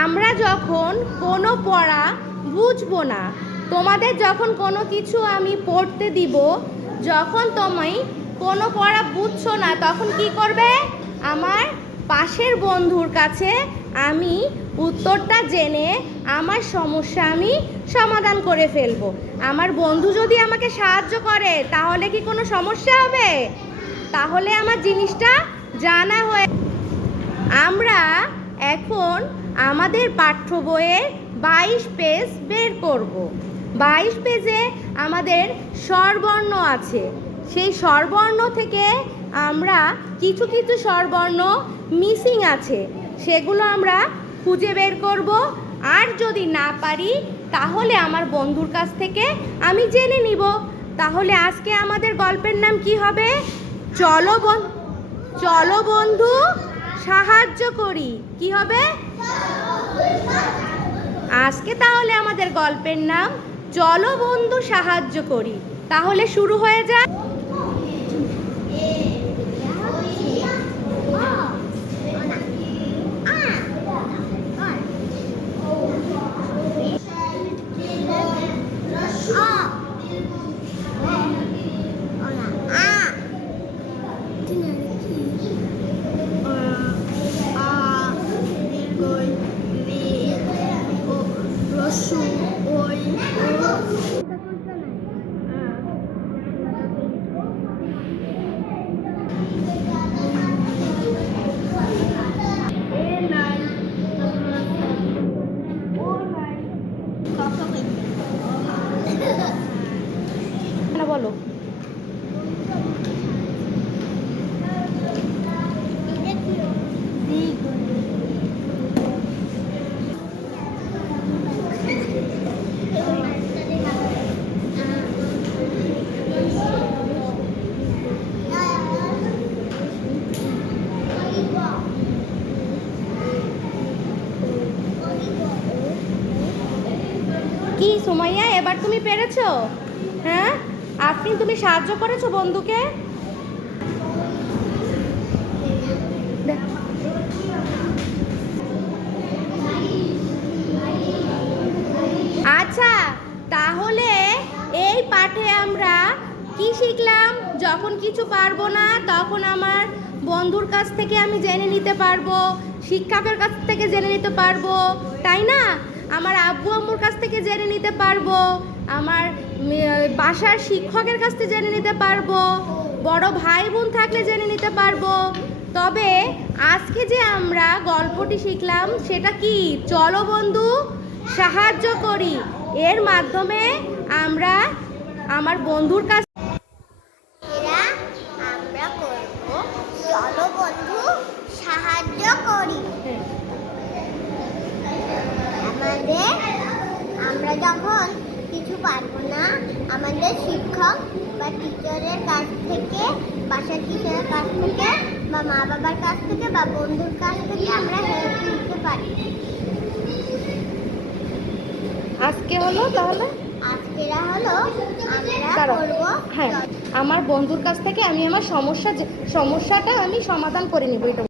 আমরা যখন কোনো পড়া বুঝবো না, তোমাদের যখন কোনো কিছু আমি পড়তে দিব, যখন তুমি কোনো পড়া বুঝছো না, তখন কি করবে? আমার পাশের বন্ধুর কাছে আমি উত্তরটা জেনে আমার সমস্যা আমি সমাধান করে ফেলবো। আমার বন্ধু যদি আমাকে সাহায্য করে তাহলে কি কোনো সমস্যা হবে? তাহলে আমার জিনিসটা জানা হয়ে। আমরা এখন আমাদের পাঠ্য বইয়ের 22 পেজ বের করব। 22 পেজে আমাদের স্বরবর্ণ আছে। সেই স্বরবর্ণ থেকে আমরা কিছু কিছু স্বরবর্ণ মিসিং আছে, সেগুলো আমরা খুঁজে বের করব। আর যদি না পারি তাহলে আমার বন্ধুর কাছ থেকে আমি জেনে নিব। তাহলে আজকে আমাদের গল্পের নাম কি হবে? চলো বন্ধু সাহায্য করি। কি হবে আজকে? তাহলে আমাদের গল্পের নাম চলো বন্ধু সাহায্য করি। তাহলে শুরু হয়ে যায়। বলো। কি সুমাইয়া, এবার তুমি পেরেছো? হ্যাঁ, তুমি সাহায্য করেছো বন্ধুকে? আচ্ছা, তাহলে এই পাঠে আমরা কি শিখলাম? যখন কিছু পারবো না তখন আমার বন্ধুর কাছ থেকে আমি জেনে নিতে পারবো, শিক্ষকের কাছ থেকে জেনে নিতে পারবো, তাই না? আমার আব্বু আম্মুর কাছ থেকে জেনে নিতে পারবো, আমার বাসার শিক্ষকের কাছ থেকে জেনে নিতে পারবো, বড় ভাই বোন থাকলে জেনে নিতে পারবো। তবে আজকে যে আমরা গল্পটি শিখলাম সেটা কি? চলো বন্ধু সাহায্য করি। এর মাধ্যমে আমরা আমার বন্ধুর কাছ আমরা করব চলো বন্ধু সাহায্য করি। আমরা যখন কিছু পারবো না, আমাদের শিক্ষক বা টিচারের কাছ থেকে, বাসার টিচারের কাছ থেকে, বা মা বাবার কাছ থেকে, বা বন্ধুর কাছ থেকে আমরা হেল্প নিতে পারি। আজকে হলো তাহলে আজকেরা হলো আমরা করব। হ্যাঁ, আমার বন্ধুর কাছ থেকে আমি আমার সমস্যাটা আমি সমাধান করে নিব। এটা